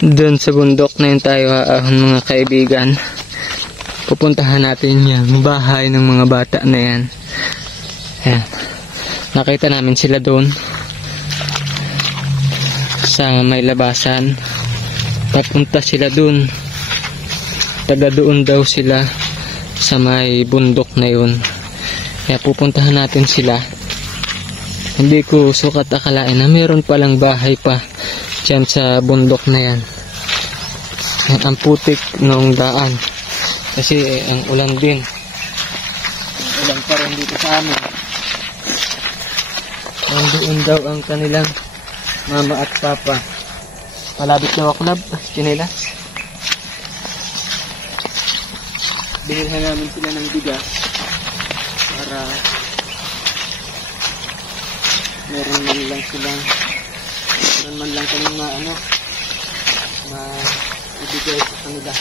Doon sa bundok na yun tayo haahon mga kaibigan. Pupuntahan natin yung bahay ng mga bata na yan. Ayan. Nakita namin sila doon sa may labasan. Papunta sila doon. Taga doon daw sila sa may bundok na yun. Kaya pupuntahan natin sila. Hindi ko sukat akalain na meron palang bahay pa dyan sa bundok na yan. At ang putik nung daan. Kasi ang ulan din. Ang ulan pa rin dito sa amin. Nandoon daw ang kanilang mama at papa. Malapit na waklab. Chinelas. Binilhan namin sila ng bigas para meron man lang silang kaming maibigay sa kanila.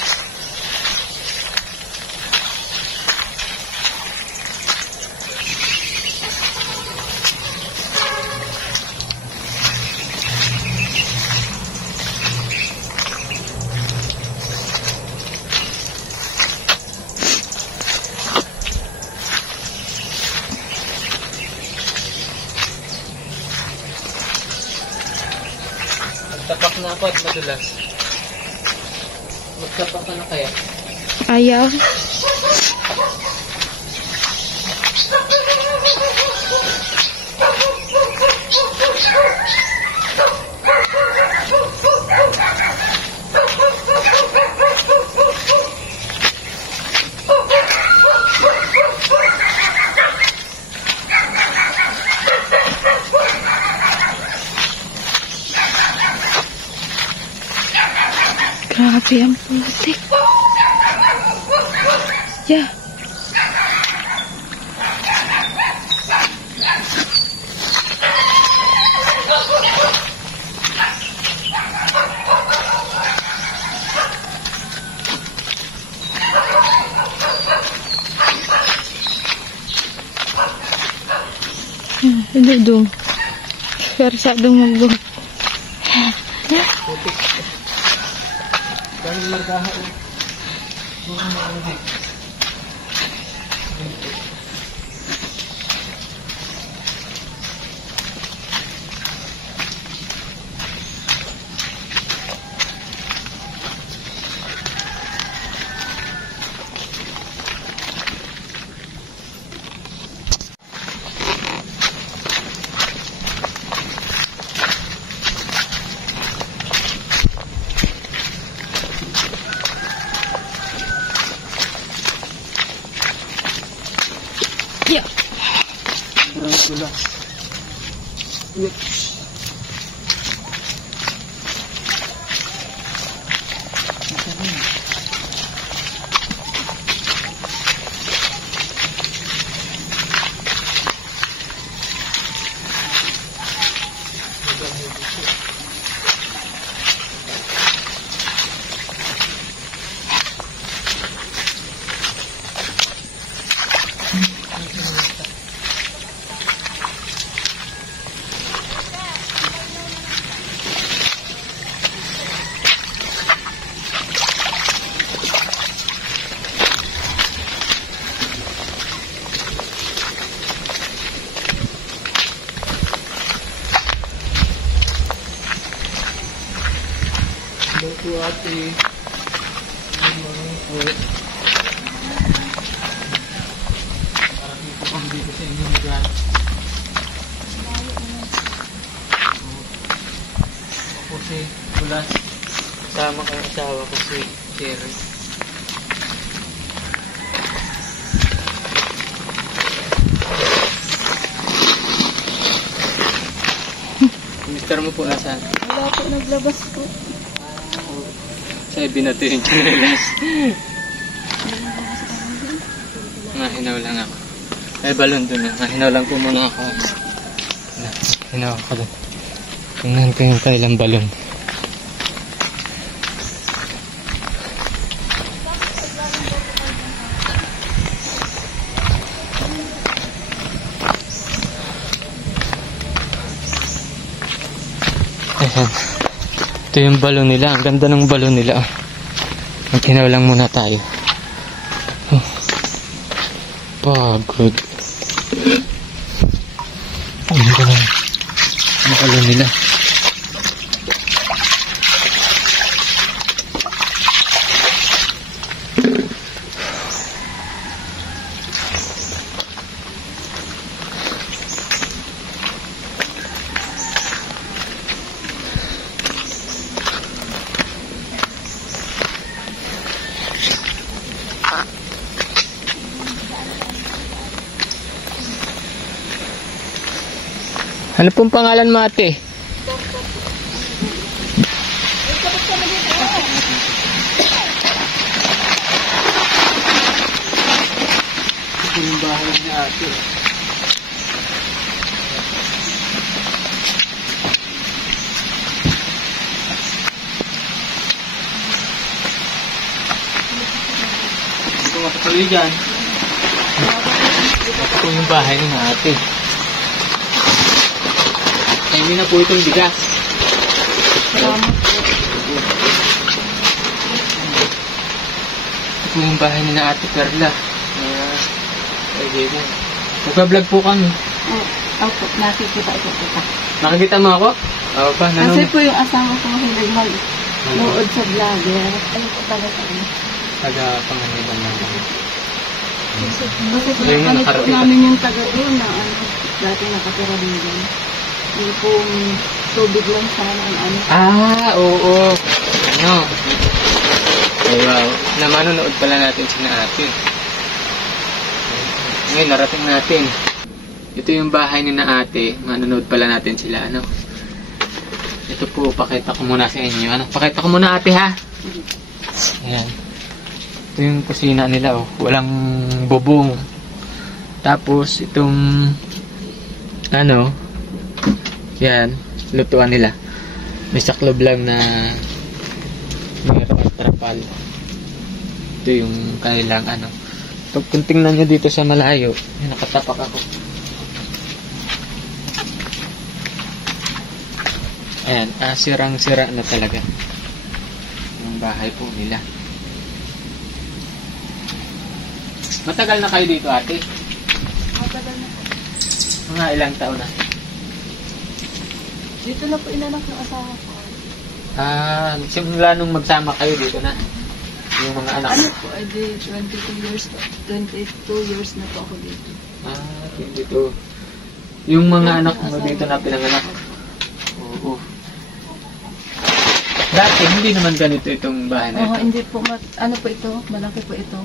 Tapak na ako at madulas. Magtapak ka na kaya? Ayaw. Grabe ang putik. Yeah. Hindi dong. Versa dong magbuhat. Putik. Daming margahan. Yeah. Pula. Yep. Ito ate. Parang dito kami dito sa inyong lugar. Ako si Bulas. Kasama kang asawa ko si Cherry. Mister mo po nasaan? Wala po, naglabas po. Saya binato yung chinelas. Hinaw lang ako. Ay, balon doon na. Hinaw lang po muna ako. Hinaw ako doon. Tingnan ko yung kailang balon. Ayan. Ito yung balon nila. Ang ganda ng balon nila. Magkinaw lang muna tayo. Oh. Pagod. Ang ganda ng balon nila. Ano pong pangalan mo, ate? Ito yung bahay ni ate. Ito makatuloy dyan. Ito yung bahay ni ate. Ay, hindi na po itong bigas. Salamat po. Ito yung bahay ni na Ate Perla. Nagpa-vlog po kami. Opo, nakikita ito kita. Nakikita mo ako? Oo pa, Kasi nanonood. po yung asawa ko mahilig mag-nood sa vlogger. Ano po talaga ano? Taga-Pangasinan lang kami. Kasi po Yung nakanit po nakarating. namin yung taga doon na ano, dati nakatira din doon. Yung pong tubig lang sana ang ano. Ah, oo. Ano? Ay, wow. Na manonood pala natin si na Ate. Ngayon, narating natin. Ito yung bahay ni na Ate. Manonood pala natin sila, ano? Ito po, pakita ko muna sa inyo. Ano? Pakita ko muna, Ate, ha? Ayan. Ito yung kusina nila, oh. Walang bubong. Tapos, itong ano, yan, lutuan nila. May saklob lang na may trapal. Ito yung kanilang ano. Pag kung tingnan nyo dito sa malayo, yan, nakatapak ako. Ayan, sirang-sira na talaga yung bahay po nila. Matagal na kayo dito, ate? Matagal na po. Mga ilang taon na? Dito na po inanak ng asawa ko. Simula nung magsama kayo dito na? Yung mga anak Ano mo? po, ay di 22 years na po ako dito. 22. Yung mga anak mo dito na pinanganak? Oo. Dati, hindi naman ganito itong bahay na Oo, ito. hindi po, ano po ito, malaki po ito.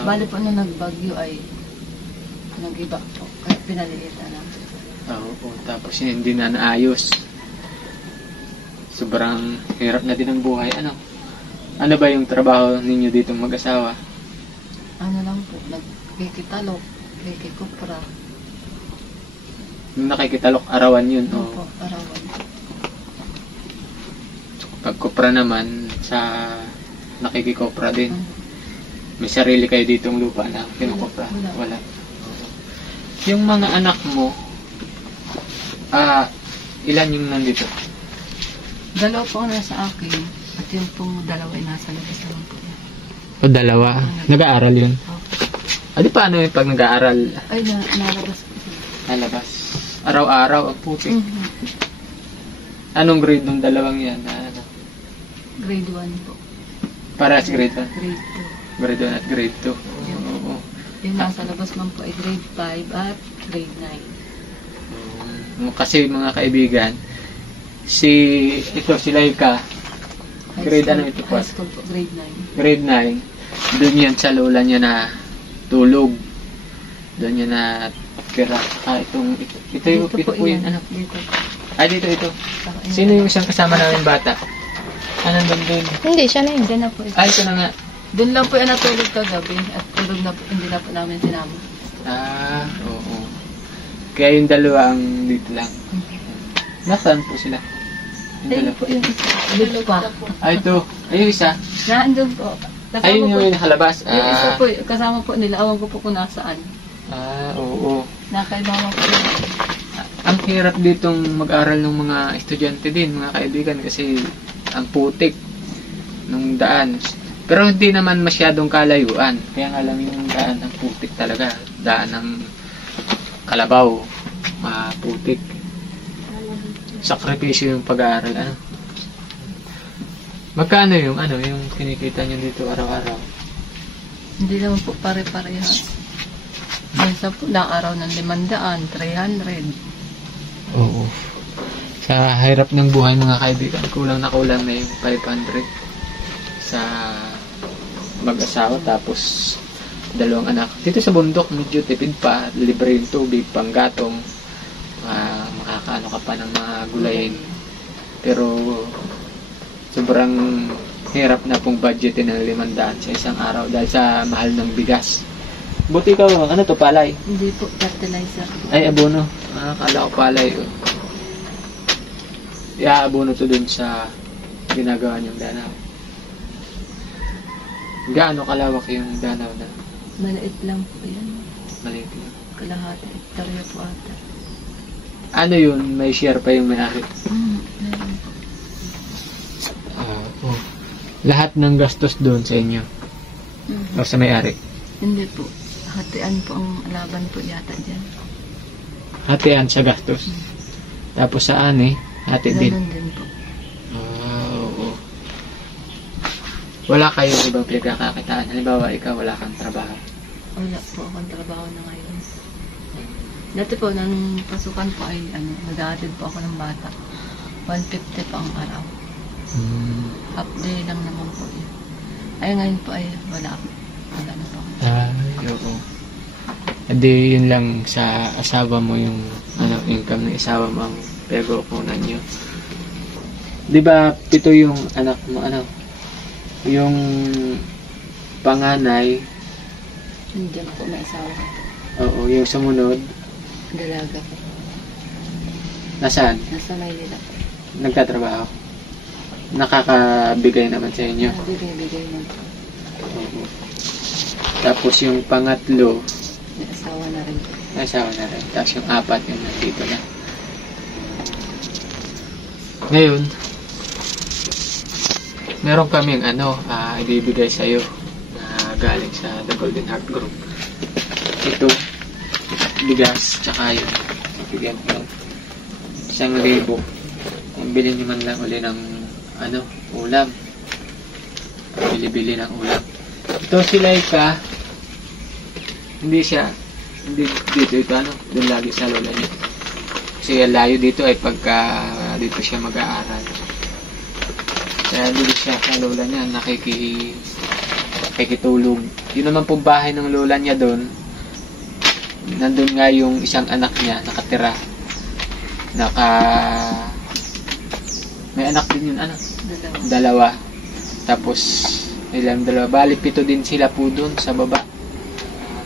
Bali po nung nagbagyo ay nag-iba po, kaya pinaliitan na. Oo, tapos hindi na naayos. Sobrang hirap na din ang buhay. Ano ba yung trabaho ninyo dito mag-asawa? Ano lang po, nagkikitalok, kikikupra. Yung nakikitalok, arawan yun. Ano O po, arawan. pagkupra naman, sa nakikikopra din. May sarili kayo ditong lupa na kinukupra? Wala. Wala. Yung mga anak mo, ilan yung nandito? Dalawa po ang nasa akin, at yung pong dalawa ay nasa labas naman po niya. O dalawa. Nag-aaral yun? Oh. Di paano yung pag nag-aaral? Ay, nalabas po sila. Nalabas. Araw-araw ang putik. Mhm. Anong grade nung dalawang yan? Ano? Grade 1 po. Para sa grade 1? Grade Grade 1 at grade 2. Yung, Oo. 2. Yung nasa labas man po ay grade 5 at grade 9. Kasi mga kaibigan, ito si Laika, grade ano ito po? High school po, grade 9. Grade 9. Doon yan sa lola niya na tulog. Doon niya na tira. Ito po yun. Ano? Dito. Dito. Saka Sino yung isang kasama namin bata? Anong doon? Hindi, siya na yun. Diyan na po. Ito na nga. Doon lang po yung natulog kagabi at tulog na po, hindi na po namin sinama. Oo. Kaya yung dalawa ang dito lang. Nasaan po sila? Yung Ayun dalawa. po yung isa. Dito pa. Ito. Yung isa. Naandun po. Kasama Ayun po. yung nakalabas. Yung isa po, kasama po nila. Awan ko po kung nasaan. Oo. Nakaibama po. Ang hirap ditong mag-aral ng mga estudyante din, mga kaibigan, kasi ang putik ng daan. Pero hindi naman masyadong kalayuan. Kaya nga lang yung daan ng putik talaga. Daan ng kalabaw. Putik. Sakripisyo yung pag-aaral. Ano? Magkano yung yung kinikita nyo dito araw-araw? Hindi naman po pare-parehas. Minsan po na araw ng 500, 300. Oo. Sa hirap ng buhay mga kaibigan, kulang na yung 500 sa mag-asawa tapos 2 anak. Dito sa bundok, medyo tipid pa, libre yung tubig, panggatong, makakaano ka pa ng mga gulayin. Pero sobrang hirap na pong budgetin ng 500 sa isang araw dahil sa mahal ng bigas. Buti ikaw, ano to, palay? Hindi po, fertilizer. Ay, abono. Akala ko palay. Iaabono to dun sa ginagawa niyong danaw. Gaano kalawak yung danaw na? Maliit lang po yan. Maliit lang. Kalahati, hektarya po ata. Ano yun? May share pa yung may-ari? Meron po. Lahat ng gastos doon sa inyo? O sa may-ari? Hindi po. Hatian po ang laban po yata dyan. Hatian sa gastos? Tapos sa ani, hati din? Ganun din po. Oo. Wala kayong ibang pinagkakakitaan? Halimbawa, ikaw wala kang trabaho? Wala po akong trabaho na ngayon. Dati po, nang pasukan po ay, nag-aatid po ako ng bata. 150 po ang araw. Half day lang naman po yun. Ay, ngayon po ay wala. Wala na po. Ay, oo. Hindi yun lang sa asawa mo yung income ng asawa mo ang pag-uukunan nyo. Di ba 7 yung anak mo, yung panganay? Nandiyan po na asawa ko. Oo, yung sumunod? Dalaga po. Nasaan? Nasa Maynila po. Nagtatrabaho? Nakakabigay naman sa inyo? Bigay na po. Oo. Tapos yung pangatlo, May asawa na rin po. asawa na rin. Tapos yung 4 yung nandito na. Ngayon, meron kaming ibibigay sa'yo na galing sa The Golden Heart Group. Ito, bigas, tsaka yun. Bigyan ko ng 1,000. Kung bilhin nyo man lang uli ng ulam. Bili-bili ng ulam. Ito si Laika, hindi dito ito doon lagi sa lola niya. Kasi layo dito ay pagka dito siya mag-aaral. Kaya dito siya sa lola niya nakikitulog. Yun naman pong bahay ng lola niya doon. Nandun nga yung isang anak niya nakatira. May anak din yun, Dalawa. Tapos ilang dalawa. Bali, 7 din sila po doon sa baba.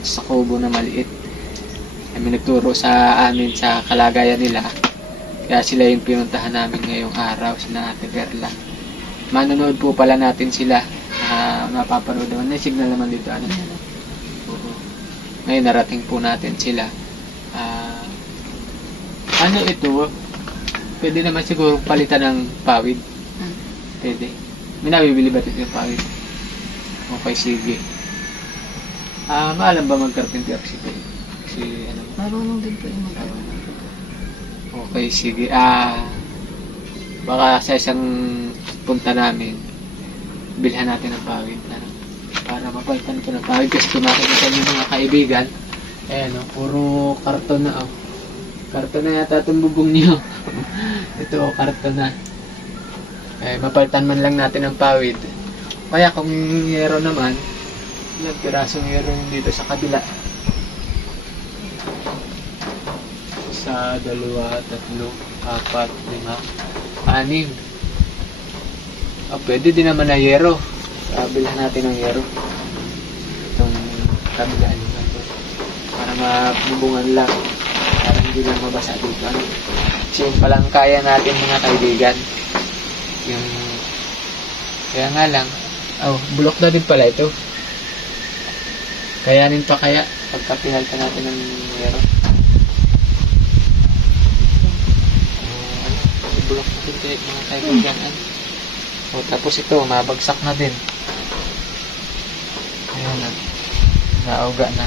Sa kubo na maliit. Kami nagturo sa amin sa kalagayan nila. Kaya sila yung pinuntahan namin ngayong araw, sina Ate Perla. Manonood po pala natin sila. Mapapanood naman. May signal naman dito. Ngayon narating po natin sila. Ito? Pwede naman siguro palitan ng pawid. Pwede. May nabibili ba ito yung pawid? Okay, sige. Maalam ba mag-carpenter si Marunong din po yung mag-awa. Okay, sige. Baka sa isang punta namin, bilhan natin ng pawid. Para mapalitan ko ng pawid. Kasi kung nakikita niyo mga kaibigan, puro karton na. Karton na yata itong bubong niyo. Ito, karton na. Mapalitan man lang natin ng pawid. Kaya kung yero naman, ilang pirasong yero dito sa kabila. 1, 2, 3, 4, 5, 6. Pwede din naman na yero. Bilhan natin ng yero. Itong kabila nito. Para mabubungan lang. Para hindi lang mabasa dito. Kasi yung palang kaya natin mga kaibigan. Kaya nga lang. Bulok na din pala ito. Kayanin pa kaya pagka pinalta natin ng yero. Bulok na din kaya mga kaibigan. O, tapos ito, mabagsak na din. Ayan na. Nauga na.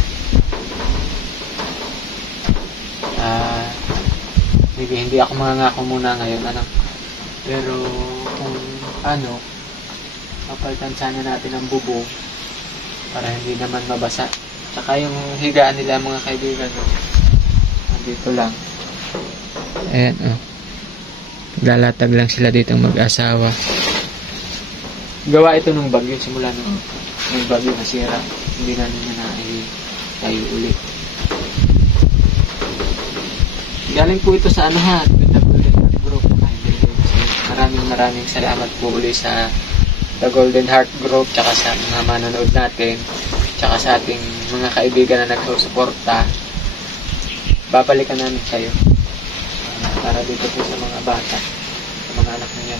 Hindi ako mangangako muna ngayon, ano. Pero, kung ano, papalitan sana natin ang bubong para hindi naman mabasa. Tsaka yung higaan nila, mga kaibigan, no? Dito lang. Ayan, oh. Lalatag lang sila dito mag-asawa. Gawa ito nung bagyo, simula nung bagyo nasira. Hindi na nila tayo ulit. Galing po ito sa ano ha, The Golden Heart Group. Maraming salamat po ulit sa The Golden Heart Group, tsaka sa mga manonood natin, tsaka sa ating mga kaibigan na nagsusuporta. Babalikan namin kayo para dito po sa mga bata, sa mga anak niya.